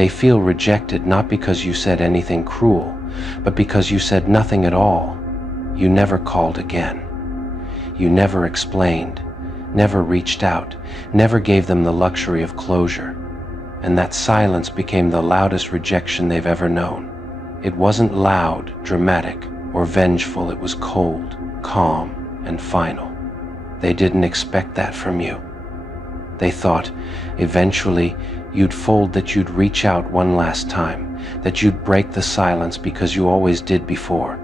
They feel rejected not because you said anything cruel, but because you said nothing at all. You never called again. You never explained, never reached out, never gave them the luxury of closure. And that silence became the loudest rejection they've ever known. It wasn't loud, dramatic, or vengeful. It was cold, calm, and final. They didn't expect that from you. They thought, eventually, you'd fold, that you'd reach out one last time, that you'd break the silence because you always did before.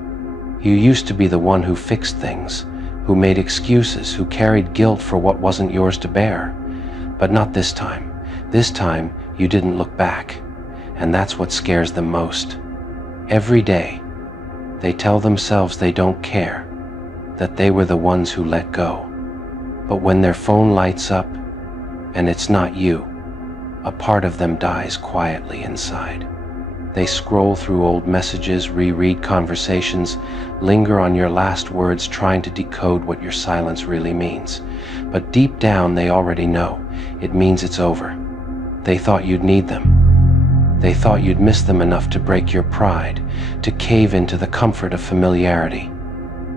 You used to be the one who fixed things, who made excuses, who carried guilt for what wasn't yours to bear. But not this time. This time, you didn't look back. And that's what scares them most. Every day, they tell themselves they don't care, that they were the ones who let go. But when their phone lights up, and it's not you, a part of them dies quietly inside. They scroll through old messages, reread conversations, linger on your last words, trying to decode what your silence really means. But deep down, they already know. It means it's over. They thought you'd need them. They thought you'd miss them enough to break your pride, to cave into the comfort of familiarity.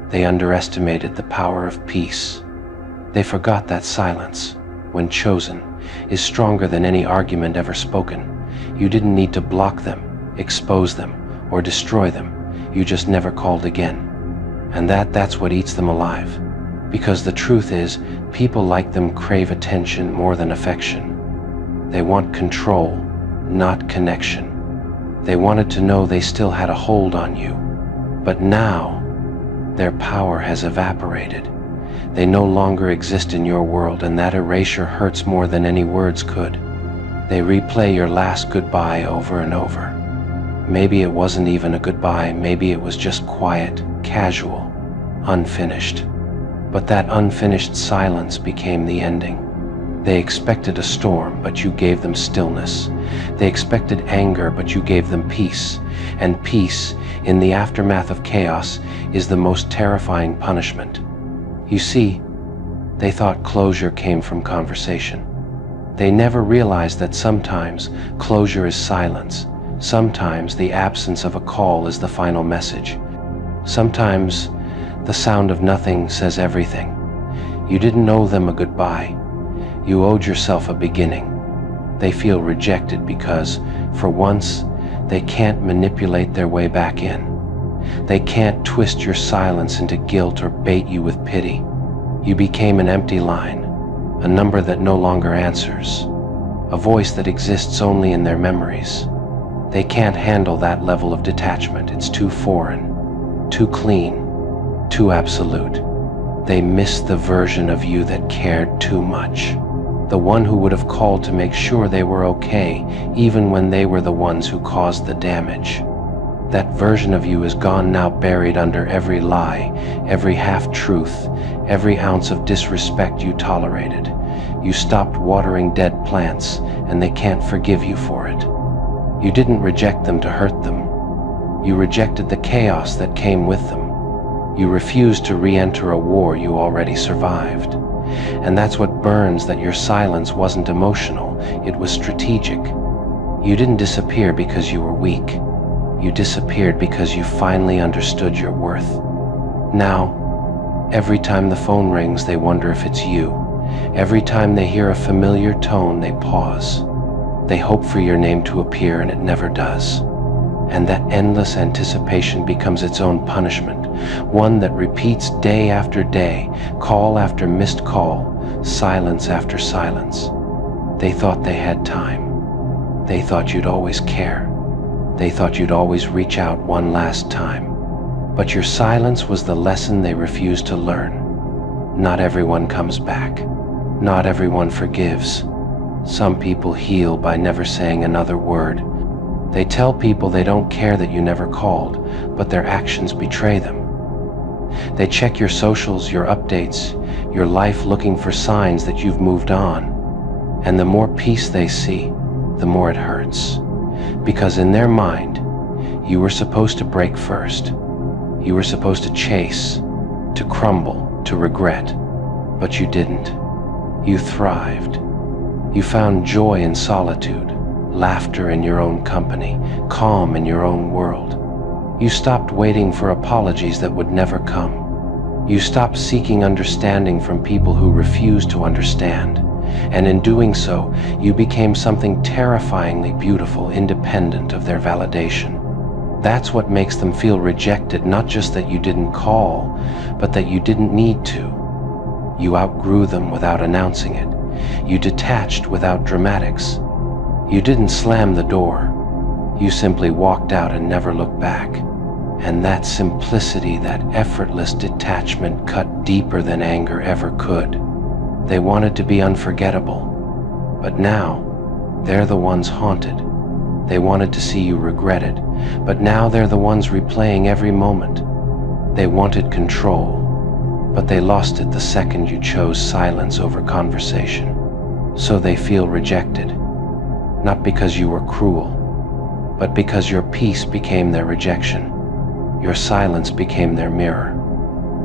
They underestimated the power of peace. They forgot that silence, when chosen, is stronger than any argument ever spoken. You didn't need to block them, expose them, or destroy them. You just never called again. And that's what eats them alive. Because the truth is, people like them crave attention more than affection. They want control, not connection. They wanted to know they still had a hold on you. But now, their power has evaporated. They no longer exist in your world, and that erasure hurts more than any words could. They replay your last goodbye over and over. Maybe it wasn't even a goodbye, maybe it was just quiet, casual, unfinished. But that unfinished silence became the ending. They expected a storm, but you gave them stillness. They expected anger, but you gave them peace. And peace, in the aftermath of chaos, is the most terrifying punishment. You see, they thought closure came from conversation. They never realized that sometimes closure is silence. Sometimes the absence of a call is the final message. Sometimes the sound of nothing says everything. You didn't owe them a goodbye. You owed yourself a beginning. They feel rejected because, for once, they can't manipulate their way back in. They can't twist your silence into guilt or bait you with pity. You became an empty line, a number that no longer answers, a voice that exists only in their memories. They can't handle that level of detachment. It's too foreign, too clean, too absolute. They miss the version of you that cared too much. The one who would have called to make sure they were okay, even when they were the ones who caused the damage. That version of you is gone now, buried under every lie, every half-truth, every ounce of disrespect you tolerated. You stopped watering dead plants, and they can't forgive you for it. You didn't reject them to hurt them. You rejected the chaos that came with them. You refused to re-enter a war you already survived. And that's what burns, that your silence wasn't emotional, it was strategic. You didn't disappear because you were weak. You disappeared because you finally understood your worth. Now, every time the phone rings, they wonder if it's you. Every time they hear a familiar tone, they pause. They hope for your name to appear, and it never does. And that endless anticipation becomes its own punishment, one that repeats day after day, call after missed call, silence after silence. They thought they had time. They thought you'd always care. They thought you'd always reach out one last time. But your silence was the lesson they refused to learn. Not everyone comes back. Not everyone forgives. Some people heal by never saying another word. They tell people they don't care that you never called, but their actions betray them. They check your socials, your updates, your life, looking for signs that you've moved on. And the more peace they see, the more it hurts. Because in their mind, you were supposed to break first. You were supposed to chase, to crumble, to regret. But you didn't. You thrived. You found joy in solitude, laughter in your own company, calm in your own world. You stopped waiting for apologies that would never come. You stopped seeking understanding from people who refused to understand. And in doing so, you became something terrifyingly beautiful, independent of their validation. That's what makes them feel rejected, not just that you didn't call, but that you didn't need to. You outgrew them without announcing it. You detached without dramatics. You didn't slam the door. You simply walked out and never looked back. And that simplicity, that effortless detachment cut deeper than anger ever could. They wanted to be unforgettable, but now they're the ones haunted. They wanted to see you regretted, but now they're the ones replaying every moment. They wanted control, but they lost it the second you chose silence over conversation. So they feel rejected, not because you were cruel, but because your peace became their rejection. Your silence became their mirror.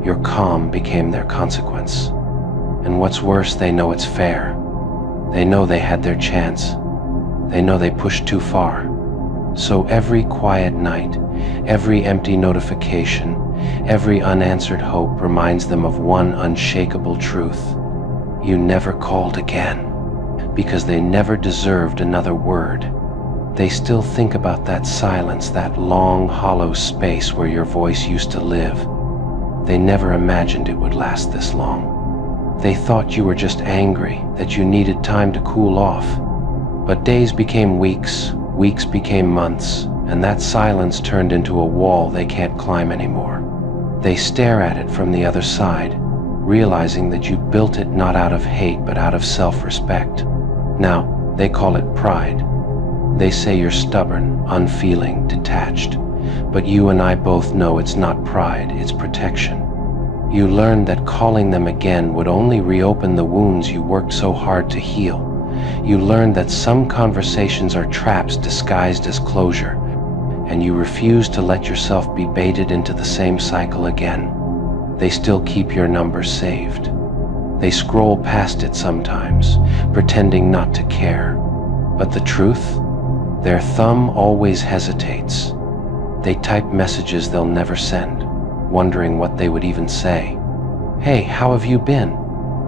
Your calm became their consequence. And what's worse, they know it's fair. They know they had their chance. They know they pushed too far. So every quiet night, every empty notification, every unanswered hope reminds them of one unshakable truth. You never called again, because they never deserved another word. They still think about that silence, that long, hollow space where your voice used to live. They never imagined it would last this long. They thought you were just angry, that you needed time to cool off. But days became weeks, weeks became months, and that silence turned into a wall they can't climb anymore. They stare at it from the other side, realizing that you built it not out of hate but out of self-respect. Now, they call it pride. They say you're stubborn, unfeeling, detached. But you and I both know it's not pride, it's protection. You learned that calling them again would only reopen the wounds you worked so hard to heal. You learned that some conversations are traps disguised as closure, and you refuse to let yourself be baited into the same cycle again. They still keep your number saved. They scroll past it sometimes, pretending not to care. But the truth? Their thumb always hesitates. They type messages they'll never send, wondering what they would even say. Hey, how have you been?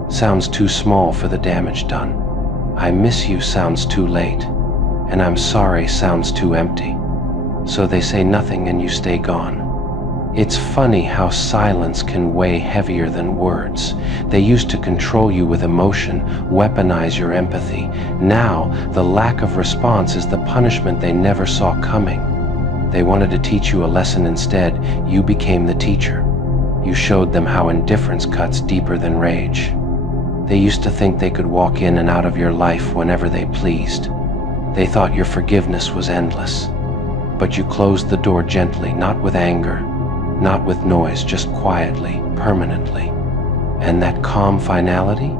Sounds too small for the damage done. I miss you sounds too late. And I'm sorry sounds too empty. So they say nothing and you stay gone. It's funny how silence can weigh heavier than words. They used to control you with emotion, weaponize your empathy. Now, the lack of response is the punishment they never saw coming. They wanted to teach you a lesson instead. You became the teacher. You showed them how indifference cuts deeper than rage. They used to think they could walk in and out of your life whenever they pleased. They thought your forgiveness was endless. But you closed the door gently, not with anger, not with noise, just quietly, permanently. And that calm finality,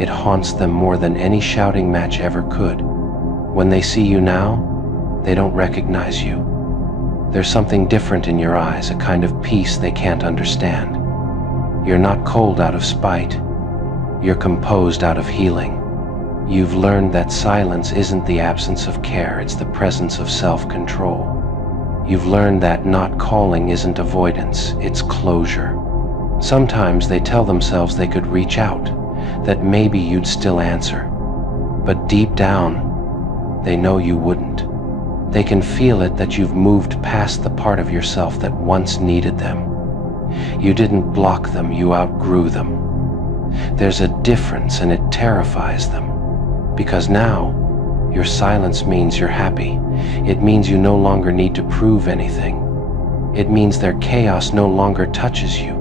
it haunts them more than any shouting match ever could. When they see you now, they don't recognize you. There's something different in your eyes, a kind of peace they can't understand. You're not cold out of spite. You're composed out of healing. You've learned that silence isn't the absence of care, it's the presence of self-control. You've learned that not calling isn't avoidance, it's closure. Sometimes they tell themselves they could reach out, that maybe you'd still answer. But deep down, they know you wouldn't. They can feel it, that you've moved past the part of yourself that once needed them. You didn't block them, you outgrew them. There's a difference and it terrifies them. Because now, your silence means you're happy. It means you no longer need to prove anything. It means their chaos no longer touches you.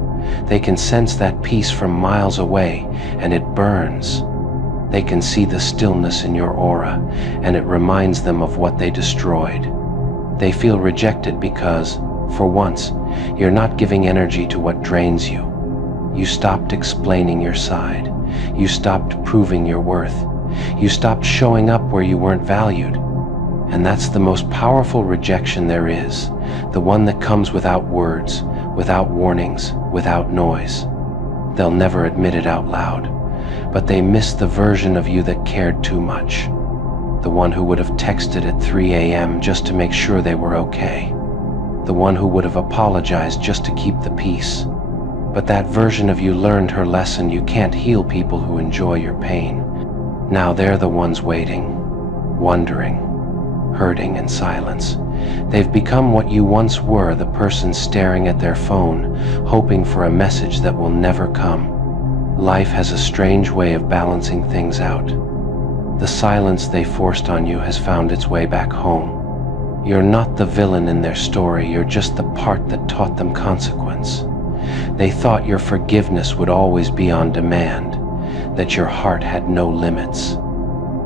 They can sense that peace from miles away, and it burns. They can see the stillness in your aura, and it reminds them of what they destroyed. They feel rejected because, for once, you're not giving energy to what drains you. You stopped explaining your side. You stopped proving your worth. You stopped showing up where you weren't valued. And that's the most powerful rejection there is, the one that comes without words, without warnings, without noise. They'll never admit it out loud, but they miss the version of you that cared too much. The one who would have texted at 3 a.m. just to make sure they were okay. The one who would have apologized just to keep the peace. But that version of you learned her lesson. You can't heal people who enjoy your pain. Now they're the ones waiting, wondering, hurting in silence. They've become what you once were, the person staring at their phone, hoping for a message that will never come. Life has a strange way of balancing things out. The silence they forced on you has found its way back home. You're not the villain in their story, you're just the part that taught them consequence. They thought your forgiveness would always be on demand, that your heart had no limits.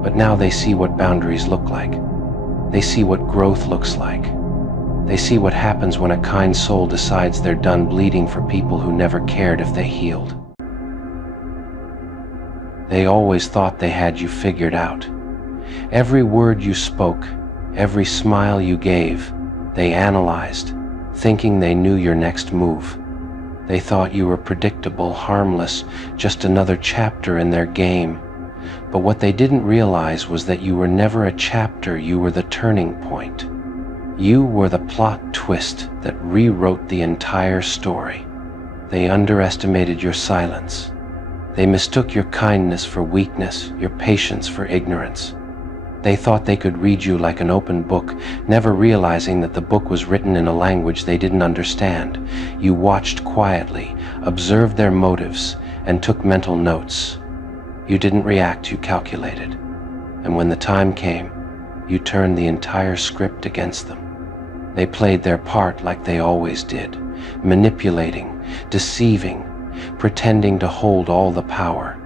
But now they see what boundaries look like. They see what growth looks like. They see what happens when a kind soul decides they're done bleeding for people who never cared if they healed. They always thought they had you figured out. Every word you spoke, every smile you gave, they analyzed, thinking they knew your next move. They thought you were predictable, harmless, just another chapter in their game. But what they didn't realize was that you were never a chapter, you were the turning point. You were the plot twist that rewrote the entire story. They underestimated your silence. They mistook your kindness for weakness, your patience for ignorance. They thought they could read you like an open book, never realizing that the book was written in a language they didn't understand. You watched quietly, observed their motives, and took mental notes. You didn't react, you calculated. And when the time came, you turned the entire script against them. They played their part like they always did, manipulating, deceiving, pretending to hold all the power.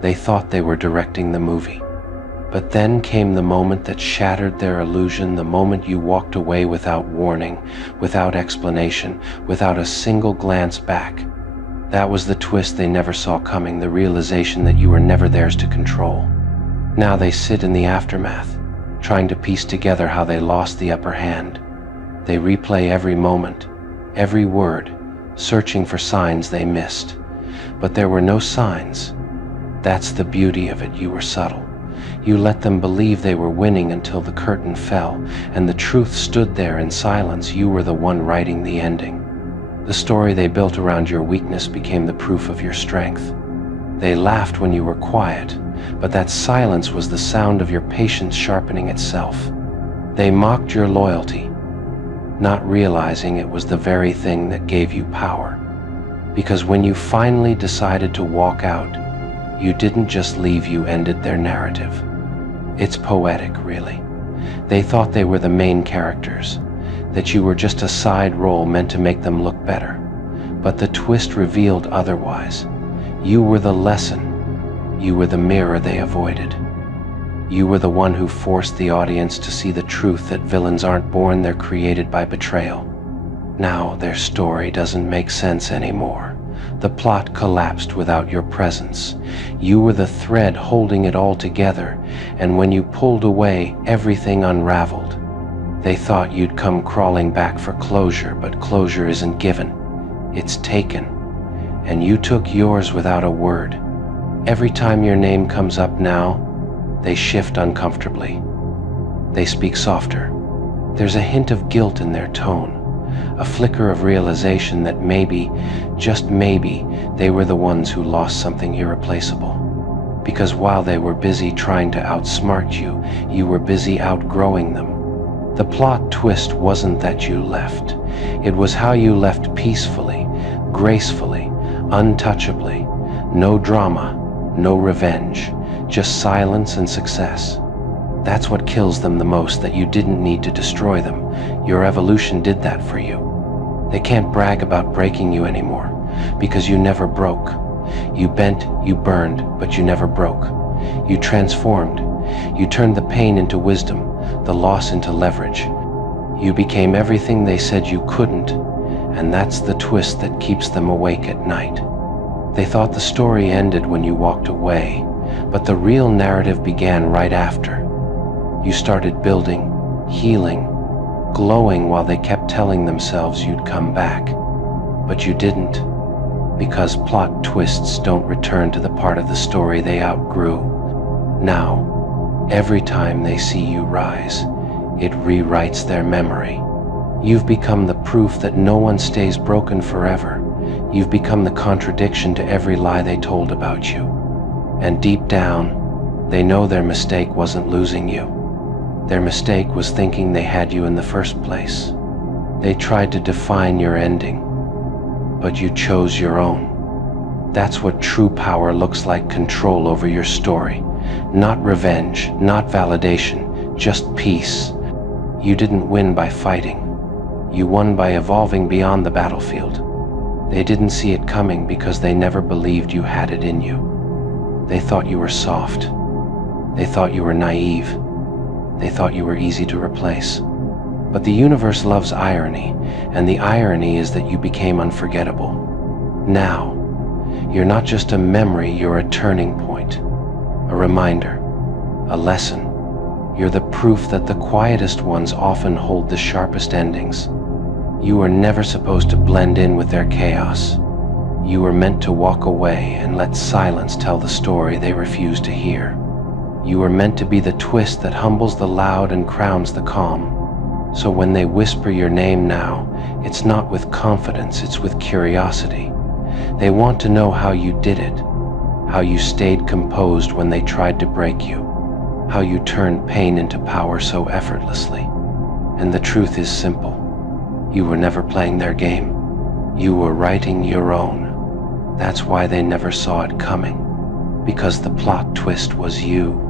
They thought they were directing the movie. But then came the moment that shattered their illusion, the moment you walked away without warning, without explanation, without a single glance back. That was the twist they never saw coming, the realization that you were never theirs to control. Now they sit in the aftermath, trying to piece together how they lost the upper hand. They replay every moment, every word, searching for signs they missed. But there were no signs. That's the beauty of it, you were subtle. You let them believe they were winning until the curtain fell, and the truth stood there in silence. You were the one writing the ending. The story they built around your weakness became the proof of your strength. They laughed when you were quiet, but that silence was the sound of your patience sharpening itself. They mocked your loyalty, not realizing it was the very thing that gave you power. Because when you finally decided to walk out, you didn't just leave, you ended their narrative. It's poetic, really. They thought they were the main characters, that you were just a side role meant to make them look better. But the twist revealed otherwise. You were the lesson. You were the mirror they avoided. You were the one who forced the audience to see the truth that villains aren't born, they're created by betrayal. Now their story doesn't make sense anymore. The plot collapsed without your presence. You were the thread holding it all together, and when you pulled away, everything unraveled. They thought you'd come crawling back for closure, but closure isn't given. It's taken. And you took yours without a word. Every time your name comes up now, they shift uncomfortably. They speak softer. There's a hint of guilt in their tone. A flicker of realization that maybe, just maybe, they were the ones who lost something irreplaceable. Because while they were busy trying to outsmart you, you were busy outgrowing them. The plot twist wasn't that you left. It was how you left peacefully, gracefully, untouchably. No drama, no revenge, just silence and success. That's what kills them the most, that you didn't need to destroy them. Your evolution did that for you. They can't brag about breaking you anymore, because you never broke. You bent, you burned, but you never broke. You transformed. You turned the pain into wisdom, the loss into leverage. You became everything they said you couldn't, and that's the twist that keeps them awake at night. They thought the story ended when you walked away, but the real narrative began right after. You started building, healing, glowing while they kept telling themselves you'd come back. But you didn't, because plot twists don't return to the part of the story they outgrew. Now, Every time they see you rise, it rewrites their memory. You've become the proof that no one stays broken forever. You've become the contradiction to every lie they told about you. And deep down, they know their mistake wasn't losing you. Their mistake was thinking they had you in the first place. They tried to define your ending, but you chose your own. That's what true power looks like: control over your story. Not revenge, not validation, just peace. You didn't win by fighting. You won by evolving beyond the battlefield. They didn't see it coming because they never believed you had it in you. They thought you were soft. They thought you were naive. They thought you were easy to replace. But the universe loves irony, and the irony is that you became unforgettable. Now, you're not just a memory, you're a turning point, a reminder, a lesson. You're the proof that the quietest ones often hold the sharpest endings. You were never supposed to blend in with their chaos. You were meant to walk away and let silence tell the story they refuse to hear. You were meant to be the twist that humbles the loud and crowns the calm. So when they whisper your name now, it's not with confidence, it's with curiosity. They want to know how you did it, how you stayed composed when they tried to break you, how you turned pain into power so effortlessly. And the truth is simple. You were never playing their game. You were writing your own. That's why they never saw it coming, because the plot twist was you.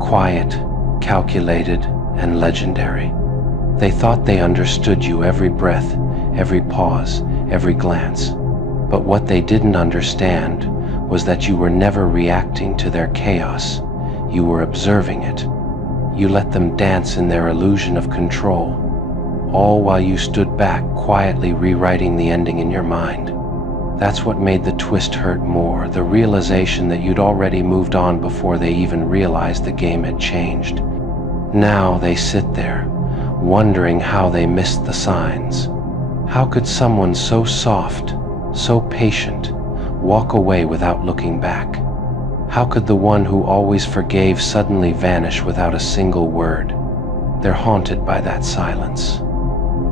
Quiet, calculated, and legendary. They thought they understood you, every breath, every pause, every glance. But what they didn't understand was that you were never reacting to their chaos. You were observing it. You let them dance in their illusion of control, all while you stood back, quietly rewriting the ending in your mind. That's what made the twist hurt more, the realization that you'd already moved on before they even realized the game had changed. Now they sit there, wondering how they missed the signs. How could someone so soft, so patient, walk away without looking back? How could the one who always forgave suddenly vanish without a single word? They're haunted by that silence.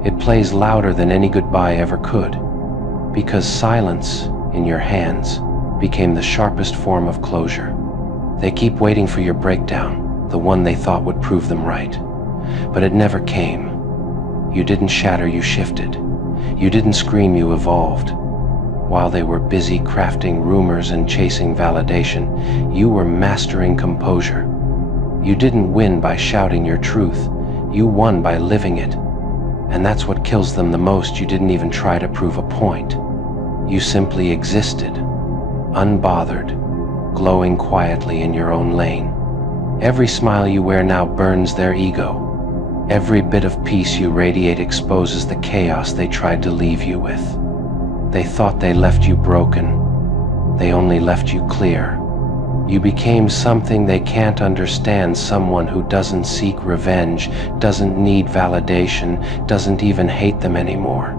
It plays louder than any goodbye ever could, because silence, in your hands, became the sharpest form of closure. They keep waiting for your breakdown, the one they thought would prove them right. But it never came. You didn't shatter, you shifted. You didn't scream, you evolved. While they were busy crafting rumors and chasing validation, you were mastering composure. You didn't win by shouting your truth. You won by living it. And that's what kills them the most. You didn't even try to prove a point. You simply existed, unbothered, glowing quietly in your own lane. Every smile you wear now burns their ego. Every bit of peace you radiate exposes the chaos they tried to leave you with. They thought they left you broken. They only left you clear. You became something they can't understand, someone who doesn't seek revenge, doesn't need validation, doesn't even hate them anymore.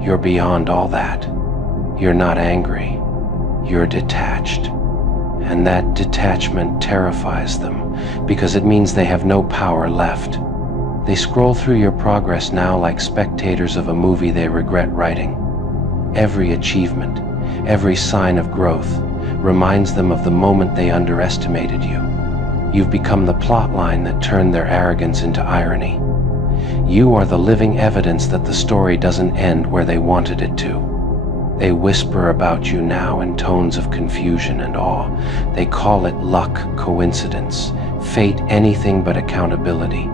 You're beyond all that. You're not angry. You're detached. And that detachment terrifies them, because it means they have no power left. They scroll through your progress now like spectators of a movie they regret writing. Every achievement, every sign of growth, reminds them of the moment they underestimated you. You've become the plot line that turned their arrogance into irony. You are the living evidence that the story doesn't end where they wanted it to. They whisper about you now in tones of confusion and awe. They call it luck, coincidence, fate, anything but accountability.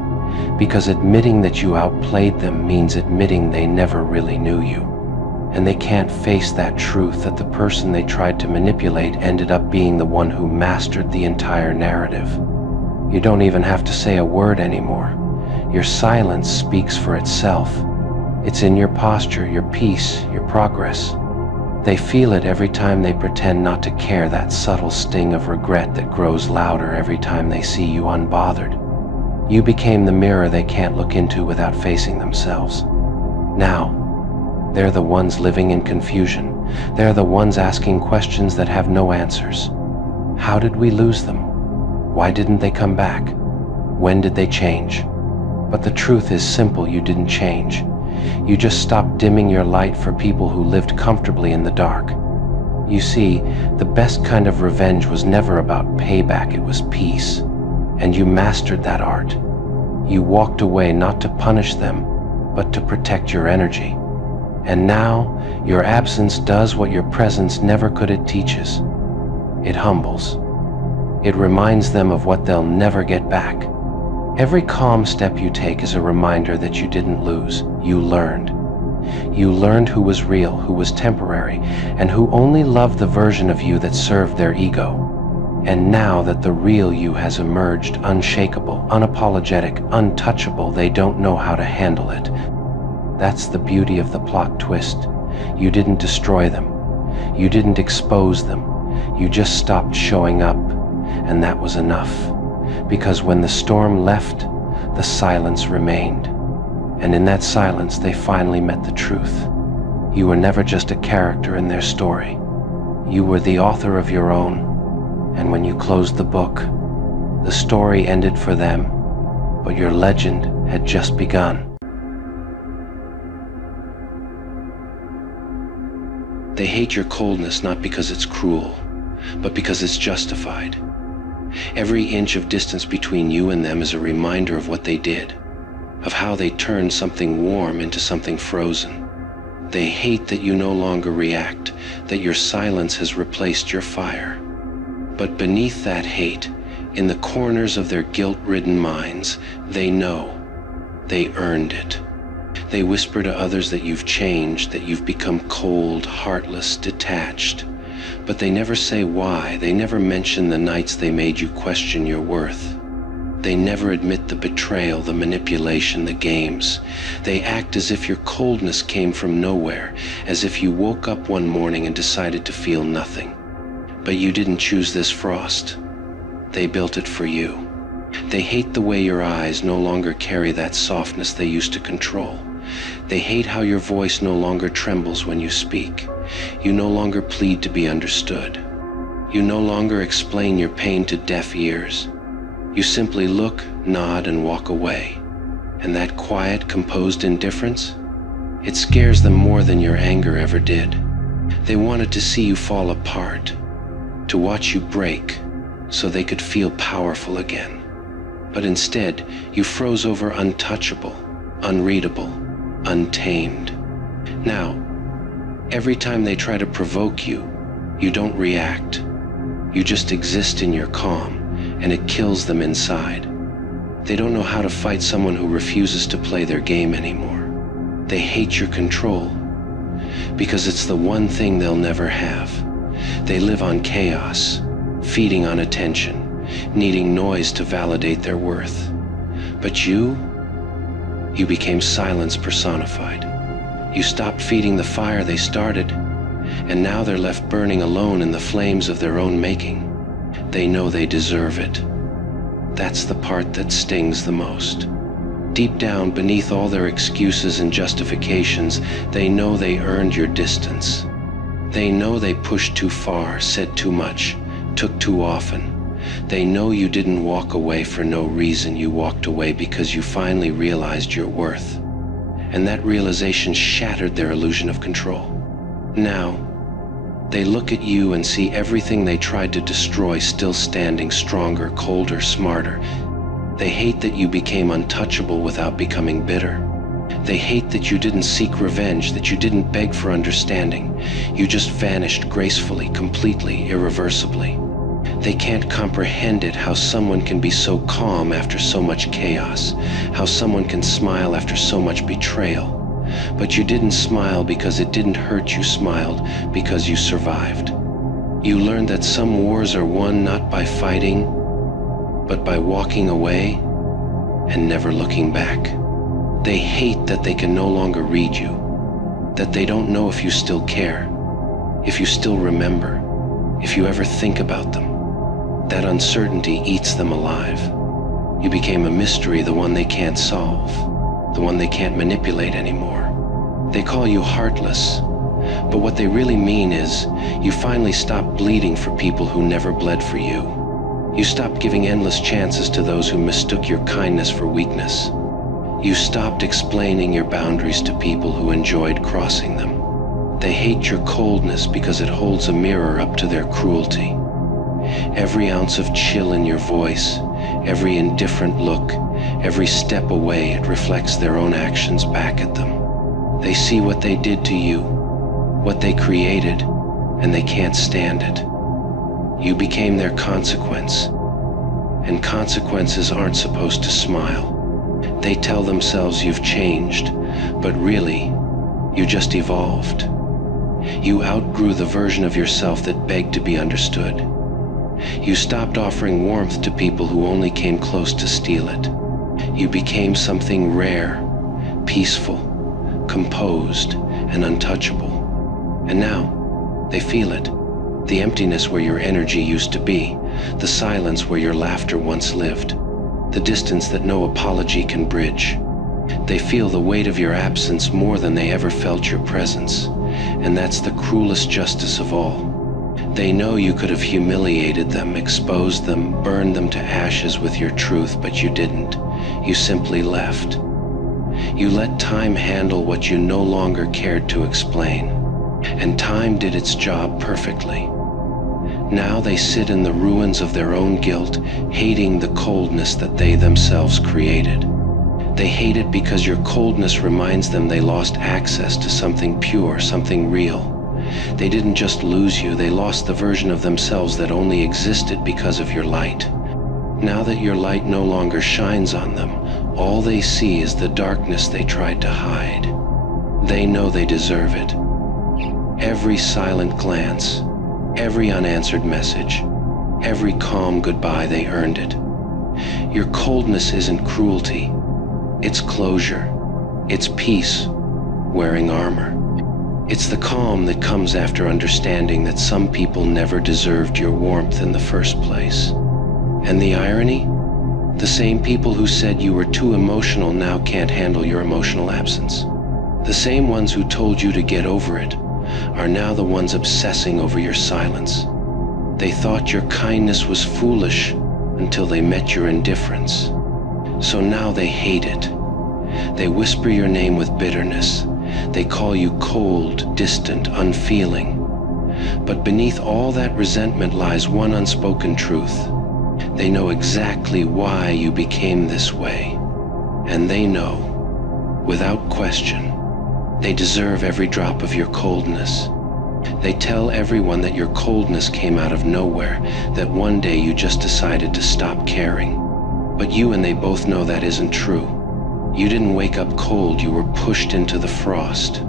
Because admitting that you outplayed them means admitting they never really knew you. And they can't face that truth, that the person they tried to manipulate ended up being the one who mastered the entire narrative. You don't even have to say a word anymore. Your silence speaks for itself. It's in your posture, your peace, your progress. They feel it every time they pretend not to care, that subtle sting of regret that grows louder every time they see you unbothered. You became the mirror they can't look into without facing themselves. Now, they're the ones living in confusion. They're the ones asking questions that have no answers. How did we lose them? Why didn't they come back? When did they change? But the truth is simple, you didn't change. You just stopped dimming your light for people who lived comfortably in the dark. You see, the best kind of revenge was never about payback, it was peace. And you mastered that art. You walked away not to punish them, but to protect your energy. And now, your absence does what your presence never could. It teaches. It humbles. It reminds them of what they'll never get back. Every calm step you take is a reminder that you didn't lose. You learned. You learned who was real, who was temporary, and who only loved the version of you that served their ego. And now that the real you has emerged, unshakable, unapologetic, untouchable, they don't know how to handle it. That's the beauty of the plot twist. You didn't destroy them. You didn't expose them. You just stopped showing up, and that was enough. Because when the storm left, the silence remained. And in that silence, they finally met the truth. You were never just a character in their story. You were the author of your own. And when you closed the book, the story ended for them, but your legend had just begun. They hate your coldness not because it's cruel, but because it's justified. Every inch of distance between you and them is a reminder of what they did, of how they turned something warm into something frozen. They hate that you no longer react, that your silence has replaced your fire. But beneath that hate, in the corners of their guilt-ridden minds, they know. They earned it. They whisper to others that you've changed, that you've become cold, heartless, detached. But they never say why. They never mention the nights they made you question your worth. They never admit the betrayal, the manipulation, the games. They act as if your coldness came from nowhere, as if you woke up one morning and decided to feel nothing. But you didn't choose this frost. They built it for you. They hate the way your eyes no longer carry that softness they used to control. They hate how your voice no longer trembles when you speak. You no longer plead to be understood. You no longer explain your pain to deaf ears. You simply look, nod, and walk away. And that quiet, composed indifference? It scares them more than your anger ever did. They wanted to see you fall apart, to watch you break, so they could feel powerful again. But instead, you froze over untouchable, unreadable, untamed. Now, every time they try to provoke you, you don't react. You just exist in your calm, and it kills them inside. They don't know how to fight someone who refuses to play their game anymore. They hate your control, because it's the one thing they'll never have. They live on chaos, feeding on attention, needing noise to validate their worth. But you became silence personified. You stopped feeding the fire they started, and now they're left burning alone in the flames of their own making. They know they deserve it. That's the part that stings the most. Deep down, beneath all their excuses and justifications, they know they earned your distance. They know they pushed too far, said too much, took too often. They know you didn't walk away for no reason. You walked away because you finally realized your worth. And that realization shattered their illusion of control. Now, they look at you and see everything they tried to destroy still standing, stronger, colder, smarter. They hate that you became untouchable without becoming bitter. They hate that you didn't seek revenge, that you didn't beg for understanding. You just vanished gracefully, completely, irreversibly. They can't comprehend it, how someone can be so calm after so much chaos, how someone can smile after so much betrayal. But you didn't smile because it didn't hurt, you smiled because you survived. You learned that some wars are won not by fighting, but by walking away and never looking back. They hate that they can no longer read you, that they don't know if you still care, if you still remember, if you ever think about them. That uncertainty eats them alive. You became a mystery, the one they can't solve, the one they can't manipulate anymore. They call you heartless, but what they really mean is you finally stopped bleeding for people who never bled for you. You stopped giving endless chances to those who mistook your kindness for weakness. You stopped explaining your boundaries to people who enjoyed crossing them. They hate your coldness because it holds a mirror up to their cruelty. Every ounce of chill in your voice, every indifferent look, every step away, it reflects their own actions back at them. They see what they did to you, what they created, and they can't stand it. You became their consequence, and consequences aren't supposed to smile. They tell themselves you've changed, but really, you just evolved. You outgrew the version of yourself that begged to be understood. You stopped offering warmth to people who only came close to steal it. You became something rare, peaceful, composed, and untouchable. And now, they feel it. The emptiness where your energy used to be, the silence where your laughter once lived, the distance that no apology can bridge. They feel the weight of your absence more than they ever felt your presence, and that's the cruelest justice of all. They know you could have humiliated them, exposed them, burned them to ashes with your truth, but you didn't. You simply left. You let time handle what you no longer cared to explain, and time did its job perfectly. Now they sit in the ruins of their own guilt, hating the coldness that they themselves created. They hate it because your coldness reminds them they lost access to something pure, something real. They didn't just lose you, they lost the version of themselves that only existed because of your light. Now that your light no longer shines on them, all they see is the darkness they tried to hide. They know they deserve it. Every silent glance, every unanswered message, every calm goodbye, they earned it. Your coldness isn't cruelty, it's closure, it's peace wearing armor. It's the calm that comes after understanding that some people never deserved your warmth in the first place. And the irony? The same people who said you were too emotional now can't handle your emotional absence. The same ones who told you to get over it are now the ones obsessing over your silence. They thought your kindness was foolish until they met your indifference. So now they hate it. They whisper your name with bitterness. They call you cold, distant, unfeeling. But beneath all that resentment lies one unspoken truth. They know exactly why you became this way. And they know, without question, they deserve every drop of your coldness. They tell everyone that your coldness came out of nowhere, that one day you just decided to stop caring. But you and they both know that isn't true. You didn't wake up cold, you were pushed into the frost.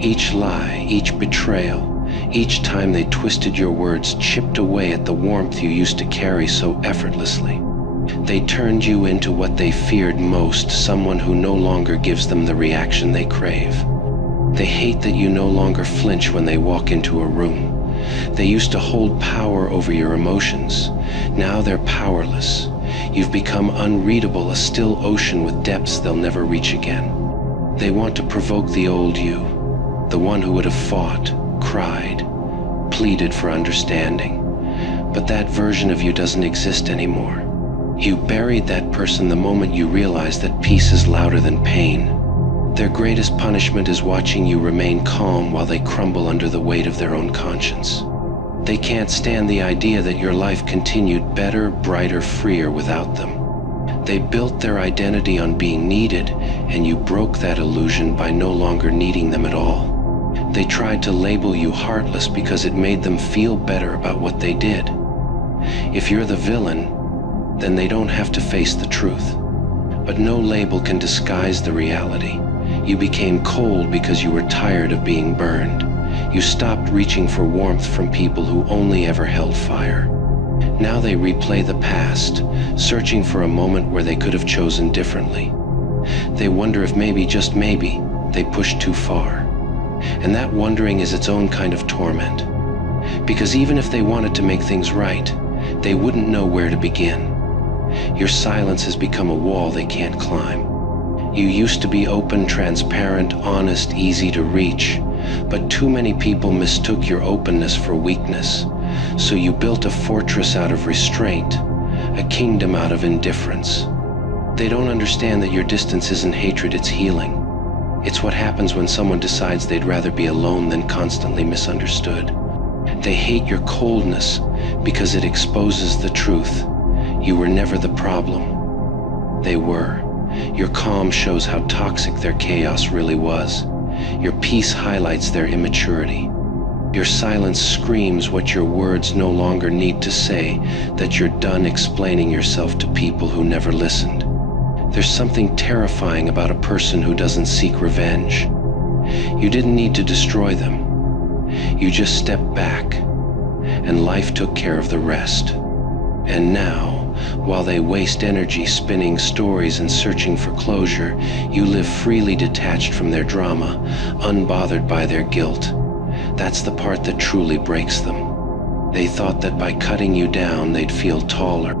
Each lie, each betrayal, each time they twisted your words chipped away at the warmth you used to carry so effortlessly. They turned you into what they feared most, someone who no longer gives them the reaction they crave. They hate that you no longer flinch when they walk into a room. They used to hold power over your emotions. Now they're powerless. You've become unreadable, a still ocean with depths they'll never reach again. They want to provoke the old you, the one who would have fought, cried, pleaded for understanding. But that version of you doesn't exist anymore. You buried that person the moment you realized that peace is louder than pain. Their greatest punishment is watching you remain calm while they crumble under the weight of their own conscience. They can't stand the idea that your life continued better, brighter, freer without them. They built their identity on being needed, and you broke that illusion by no longer needing them at all. They tried to label you heartless because it made them feel better about what they did. If you're the villain, then they don't have to face the truth. But no label can disguise the reality. You became cold because you were tired of being burned. You stopped reaching for warmth from people who only ever held fire. Now they replay the past, searching for a moment where they could have chosen differently. They wonder if maybe, just maybe, they pushed too far. And that wondering is its own kind of torment. Because even if they wanted to make things right, they wouldn't know where to begin. Your silence has become a wall they can't climb. You used to be open, transparent, honest, easy to reach, but too many people mistook your openness for weakness. So you built a fortress out of restraint, a kingdom out of indifference. They don't understand that your distance isn't hatred, it's healing. It's what happens when someone decides they'd rather be alone than constantly misunderstood. They hate your coldness because it exposes the truth. You were never the problem. They were. Your calm shows how toxic their chaos really was. Your peace highlights their immaturity. Your silence screams what your words no longer need to say, that you're done explaining yourself to people who never listened. There's something terrifying about a person who doesn't seek revenge. You didn't need to destroy them. You just stepped back, and life took care of the rest. And now, while they waste energy spinning stories and searching for closure, you live freely detached from their drama, unbothered by their guilt. That's the part that truly breaks them. They thought that by cutting you down, they'd feel taller.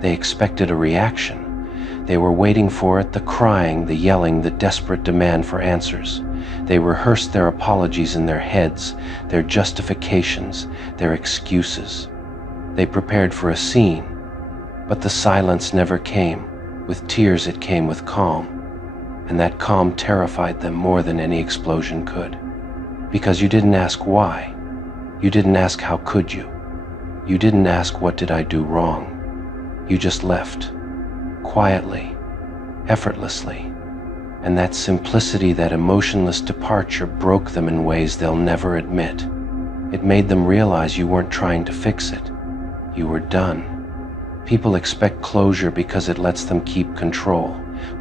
They expected a reaction. They were waiting for it, the crying, the yelling, the desperate demand for answers. They rehearsed their apologies in their heads, their justifications, their excuses. They prepared for a scene, but the silence never came. With tears it came with calm, and that calm terrified them more than any explosion could. Because you didn't ask why. You didn't ask how could you. You didn't ask what did I do wrong. You just left, quietly, effortlessly. And that simplicity, that emotionless departure broke them in ways they'll never admit. It made them realize you weren't trying to fix it. You were done. People expect closure because it lets them keep control.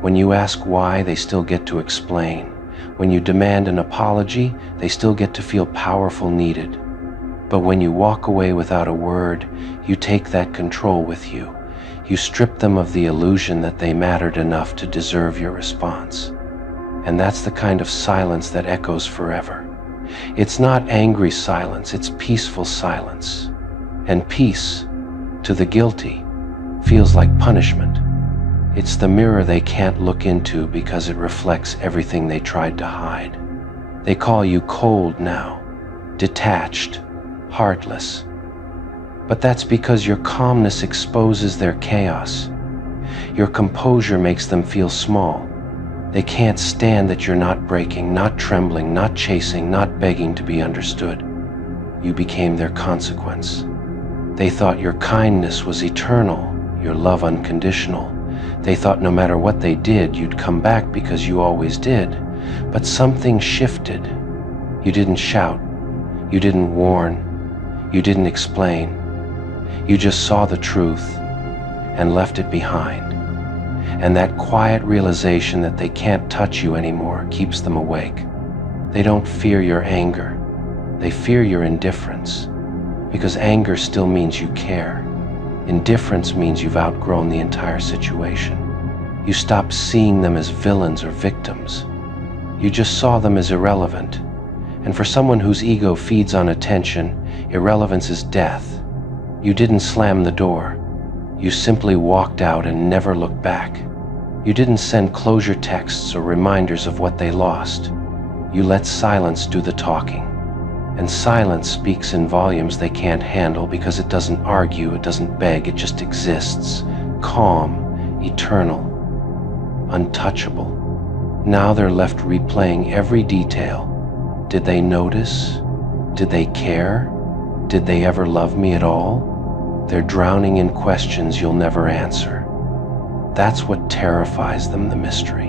When you ask why, they still get to explain. When you demand an apology, they still get to feel powerful, needed. But when you walk away without a word, you take that control with you. You strip them of the illusion that they mattered enough to deserve your response. And that's the kind of silence that echoes forever. It's not angry silence, it's peaceful silence. And peace, to the guilty, feels like punishment. It's the mirror they can't look into because it reflects everything they tried to hide. They call you cold now, detached, heartless. But that's because your calmness exposes their chaos. Your composure makes them feel small. They can't stand that you're not breaking, not trembling, not chasing, not begging to be understood. You became their consequence. They thought your kindness was eternal, your love unconditional. They thought no matter what they did, you'd come back because you always did. But something shifted. You didn't shout. You didn't warn. You didn't explain. You just saw the truth and left it behind. And that quiet realization that they can't touch you anymore keeps them awake. They don't fear your anger. They fear your indifference. Because anger still means you care. Indifference means you've outgrown the entire situation. You stopped seeing them as villains or victims. You just saw them as irrelevant. And for someone whose ego feeds on attention, irrelevance is death. You didn't slam the door. You simply walked out and never looked back. You didn't send closure texts or reminders of what they lost. You let silence do the talking. And silence speaks in volumes they can't handle because it doesn't argue, it doesn't beg, it just exists. Calm, eternal, untouchable. Now they're left replaying every detail. Did they notice? Did they care? Did they ever love me at all? They're drowning in questions you'll never answer. That's what terrifies them, the mystery.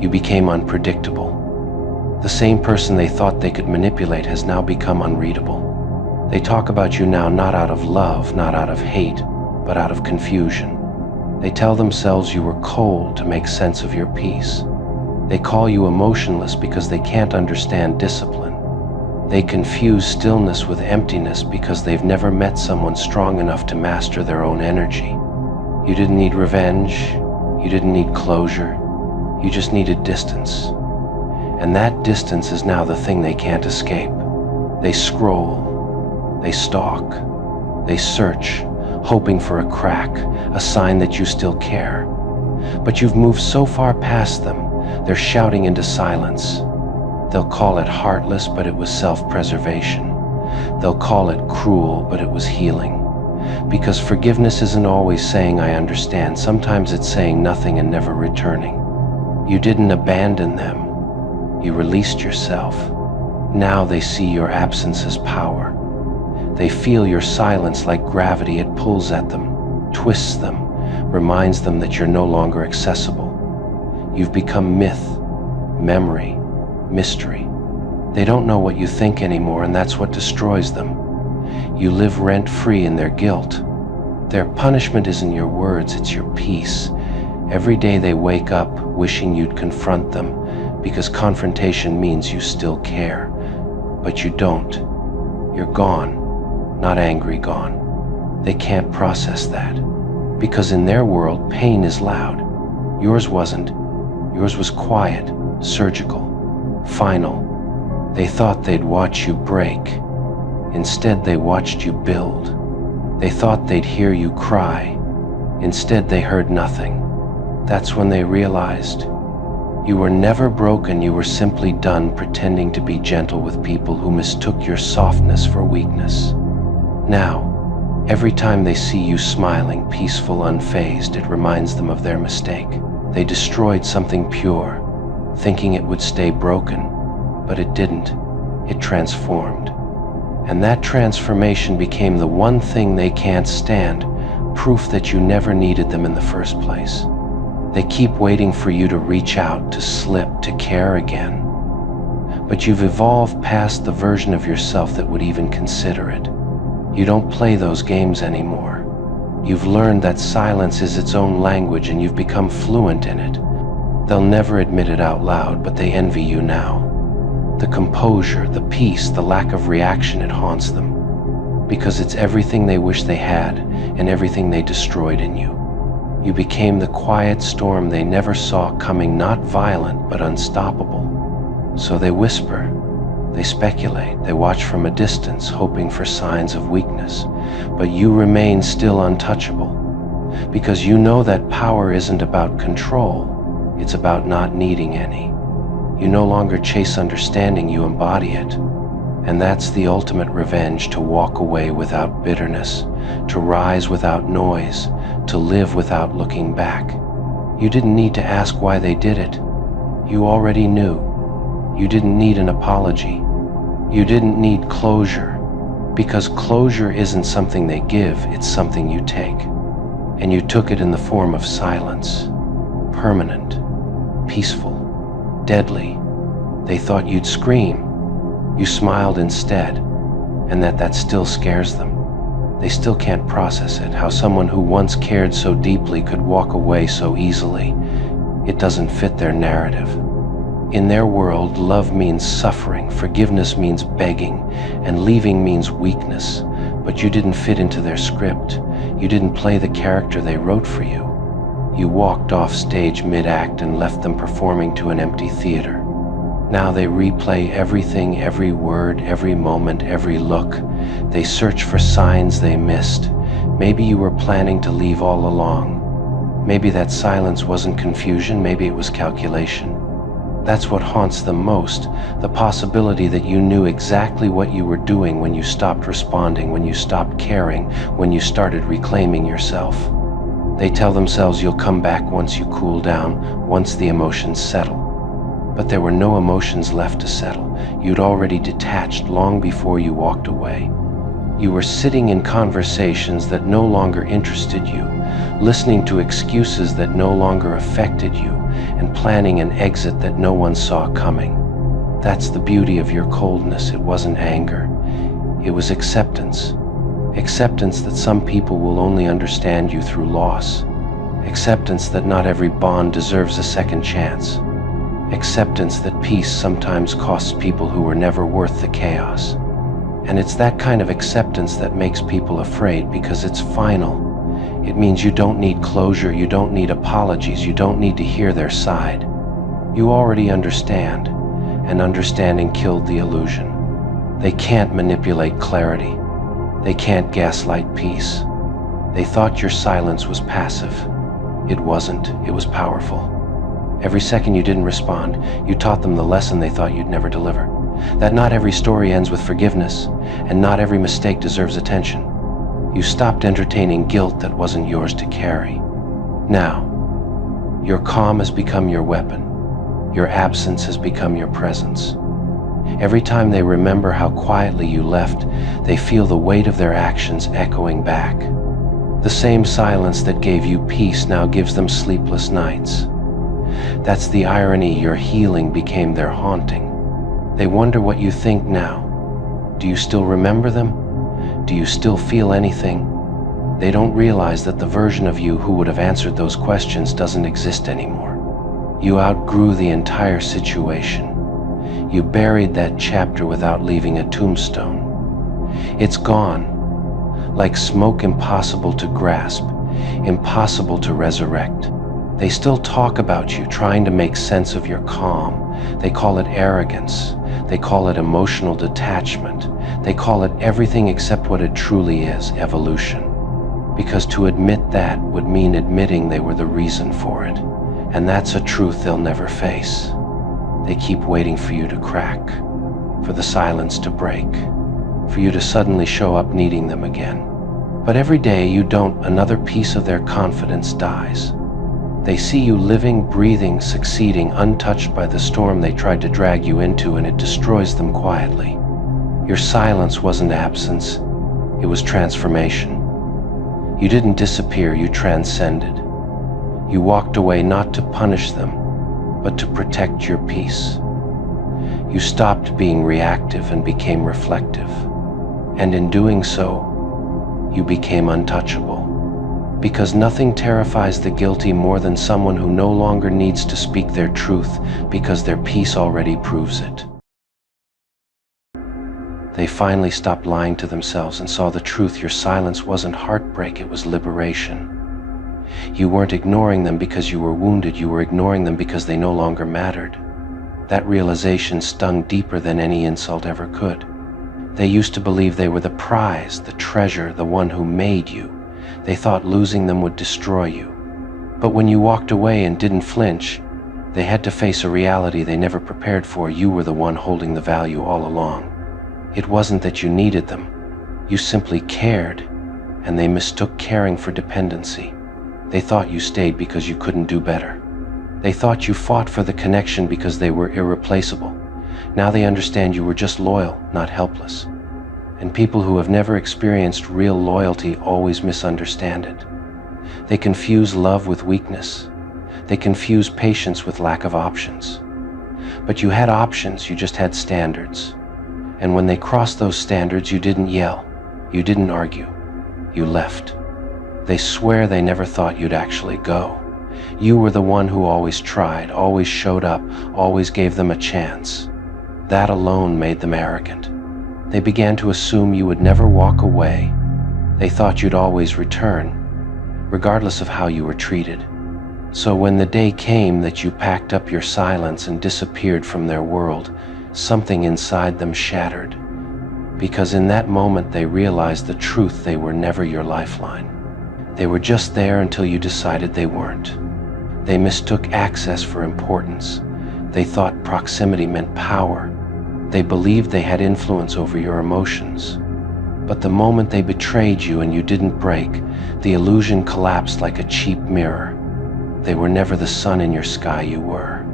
You became unpredictable. The same person they thought they could manipulate has now become unreadable. They talk about you now not out of love, not out of hate, but out of confusion. They tell themselves you were cold to make sense of your peace. They call you emotionless because they can't understand discipline. They confuse stillness with emptiness because they've never met someone strong enough to master their own energy. You didn't need revenge. You didn't need closure. You just needed distance. And that distance is now the thing they can't escape. They scroll. They stalk. They search, hoping for a crack, a sign that you still care. But you've moved so far past them, they're shouting into silence. They'll call it heartless, but it was self-preservation. They'll call it cruel, but it was healing. Because forgiveness isn't always saying I understand. Sometimes it's saying nothing and never returning. You didn't abandon them. You released yourself. Now they see your absence as power. They feel your silence like gravity. It pulls at them, twists them, reminds them that you're no longer accessible. You've become myth, memory, mystery. They don't know what you think anymore, and that's what destroys them. You live rent-free in their guilt. Their punishment isn't your words, it's your peace. Every day they wake up wishing you'd confront them, because confrontation means you still care. But you don't. You're gone, not angry gone. They can't process that, because in their world, pain is loud. Yours wasn't. Yours was quiet, surgical, final. They thought they'd watch you break. Instead, they watched you build. They thought they'd hear you cry. Instead, they heard nothing. That's when they realized you were never broken. You were simply done pretending to be gentle with people who mistook your softness for weakness. Now, every time they see you smiling, peaceful, unfazed, it reminds them of their mistake. They destroyed something pure, thinking it would stay broken. But it didn't. It transformed. And that transformation became the one thing they can't stand, proof that you never needed them in the first place. They keep waiting for you to reach out, to slip, to care again. But you've evolved past the version of yourself that would even consider it. You don't play those games anymore. You've learned that silence is its own language, and you've become fluent in it. They'll never admit it out loud, but they envy you now. The composure, the peace, the lack of reaction, it haunts them. Because it's everything they wish they had and everything they destroyed in you. You became the quiet storm they never saw coming, not violent, but unstoppable. So they whisper, they speculate, they watch from a distance, hoping for signs of weakness. But you remain still untouchable. Because you know that power isn't about control, it's about not needing any. You no longer chase understanding, you embody it. And that's the ultimate revenge, to walk away without bitterness, to rise without noise, to live without looking back. You didn't need to ask why they did it. You already knew. You didn't need an apology. You didn't need closure, because closure isn't something they give, it's something you take. And you took it in the form of silence, permanent, peaceful, deadly. They thought you'd scream. You smiled instead, and that still scares them. They still can't process it, how someone who once cared so deeply could walk away so easily. It doesn't fit their narrative. In their world, love means suffering, forgiveness means begging, and leaving means weakness. But you didn't fit into their script. You didn't play the character they wrote for you. You walked off stage mid-act and left them performing to an empty theater. Now they replay everything, every word, every moment, every look. They search for signs they missed. Maybe you were planning to leave all along. Maybe that silence wasn't confusion, maybe it was calculation. That's what haunts them most, the possibility that you knew exactly what you were doing when you stopped responding, when you stopped caring, when you started reclaiming yourself. They tell themselves you'll come back once you cool down, once the emotions settle. But there were no emotions left to settle. You'd already detached long before you walked away. You were sitting in conversations that no longer interested you, listening to excuses that no longer affected you, and planning an exit that no one saw coming. That's the beauty of your coldness. It wasn't anger. It was acceptance. Acceptance that some people will only understand you through loss. Acceptance that not every bond deserves a second chance. Acceptance that peace sometimes costs people who were never worth the chaos. And it's that kind of acceptance that makes people afraid, because it's final. It means you don't need closure, you don't need apologies, you don't need to hear their side. You already understand, and understanding killed the illusion. They can't manipulate clarity. They can't gaslight peace. They thought your silence was passive. It wasn't, it was powerful. Every second you didn't respond, you taught them the lesson they thought you'd never deliver. that not every story ends with forgiveness, and not every mistake deserves attention. You stopped entertaining guilt that wasn't yours to carry. Now, your calm has become your weapon. Your absence has become your presence. Every time they remember how quietly you left, they feel the weight of their actions echoing back. The same silence that gave you peace now gives them sleepless nights. That's the irony. Your healing became their haunting. They wonder what you think now. Do you still remember them? Do you still feel anything? They don't realize that the version of you who would have answered those questions doesn't exist anymore. You outgrew the entire situation. You buried that chapter without leaving a tombstone. It's gone, like smoke, impossible to grasp, impossible to resurrect. They still talk about you, trying to make sense of your calm. They call it arrogance. They call it emotional detachment. They call it everything except what it truly is, evolution. Because to admit that would mean admitting they were the reason for it. And that's a truth they'll never face. They keep waiting for you to crack, for the silence to break, for you to suddenly show up needing them again. But every day you don't, another piece of their confidence dies. They see you living, breathing, succeeding, untouched by the storm they tried to drag you into, and it destroys them quietly. Your silence wasn't absence, it was transformation. You didn't disappear, you transcended. You walked away not to punish them, but to protect your peace. You stopped being reactive and became reflective. And in doing so, you became untouchable. Because nothing terrifies the guilty more than someone who no longer needs to speak their truth because their peace already proves it. They finally stopped lying to themselves and saw the truth. Your silence wasn't heartbreak, it was liberation. You weren't ignoring them because you were wounded, you were ignoring them because they no longer mattered. That realization stung deeper than any insult ever could. They used to believe they were the prize, the treasure, the one who made you. They thought losing them would destroy you. But when you walked away and didn't flinch, they had to face a reality they never prepared for. You were the one holding the value all along. It wasn't that you needed them. You simply cared, and they mistook caring for dependency. They thought you stayed because you couldn't do better. They thought you fought for the connection because they were irreplaceable. Now they understand you were just loyal, not helpless. And people who have never experienced real loyalty always misunderstand it. They confuse love with weakness. They confuse patience with lack of options. But you had options, you just had standards. And when they crossed those standards, you didn't yell, you didn't argue, you left. They swear they never thought you'd actually go. You were the one who always tried, always showed up, always gave them a chance. That alone made them arrogant. They began to assume you would never walk away. They thought you'd always return, regardless of how you were treated. So when the day came that you packed up your silence and disappeared from their world, something inside them shattered. Because in that moment they realized the truth: they were never your lifeline. They were just there until you decided they weren't. They mistook access for importance. They thought proximity meant power. They believed they had influence over your emotions. But the moment they betrayed you and you didn't break, the illusion collapsed like a cheap mirror. They were never the sun in your sky, you were.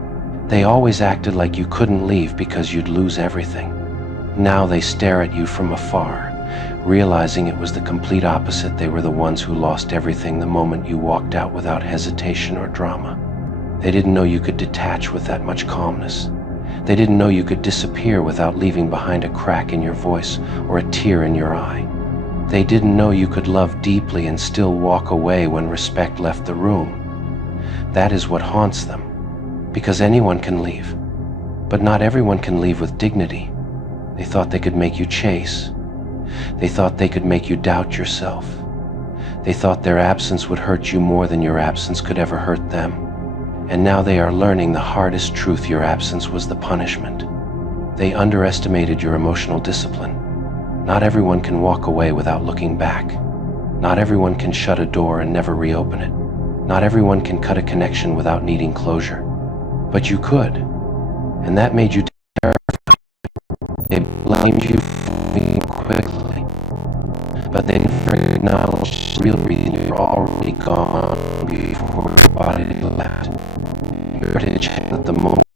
They always acted like you couldn't leave because you'd lose everything. Now they stare at you from afar, realizing it was the complete opposite. They were the ones who lost everything the moment you walked out without hesitation or drama. They didn't know you could detach with that much calmness. They didn't know you could disappear without leaving behind a crack in your voice or a tear in your eye. They didn't know you could love deeply and still walk away when respect left the room. That is what haunts them. Because anyone can leave, but not everyone can leave with dignity. They thought they could make you chase. They thought they could make you doubt yourself. They thought their absence would hurt you more than your absence could ever hurt them. And now they are learning the hardest truth: your absence was the punishment. They underestimated your emotional discipline. Not everyone can walk away without looking back. Not everyone can shut a door and never reopen it. Not everyone can cut a connection without needing closure. But you could, and that made you terrified. blamed you for me quickly, but they never acknowledged the real reason you're already gone before your body left. You were to check at the moment